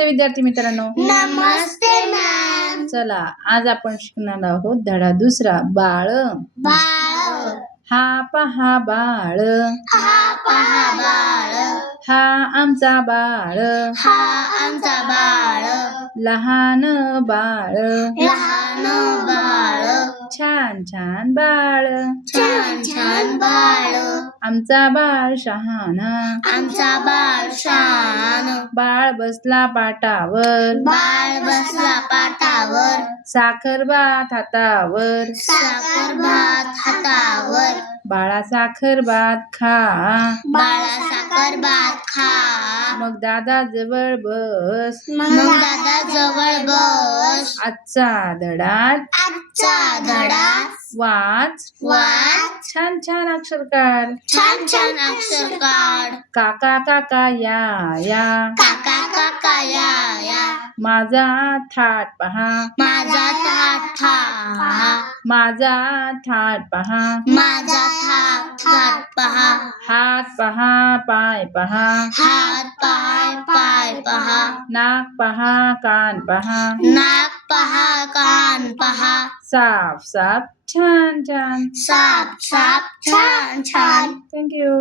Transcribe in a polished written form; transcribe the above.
नमस्ते विद्यार्थी मित्रांनो. नमस्ते मॅम. चला आज आपण शिकणार आहोत धडा दुसरा. बाळ. बाळ. हा पहा बाळ. हा पहा बाळ. हा आमचा बाळ. हा आमचा बाळ. लहान बाळ. लहान बाळ. छान छान बाळ. छान छान बाळ. आमचा बाळ शहाण. आमचा बाळ शान. बाळ बसला पाटावर. बाळ बसला पाटावर. साखर भात हातावर. साखर भात हातावर. बाळा साखर भात खा. बाळा साखर भात खा. मग दादा जवळ बस. मग दादा जवळ बस. आजचा धडा आजचा धडा वाच. वाच. छान छान अक्षर काढ. छान छान अक्षर काढ. काका काका या या. काका काका या या. माझा थाट पहा. माझा थाट पहा. माझा थाट पहा. माझा थाट पहा. हात पहा पाय पहा. हात पाय पाय पहा. नाक पहा कान पहा. नाक पहा कान पहा. साफ साफ छान छान. साप साप छान छान. थँक्यू.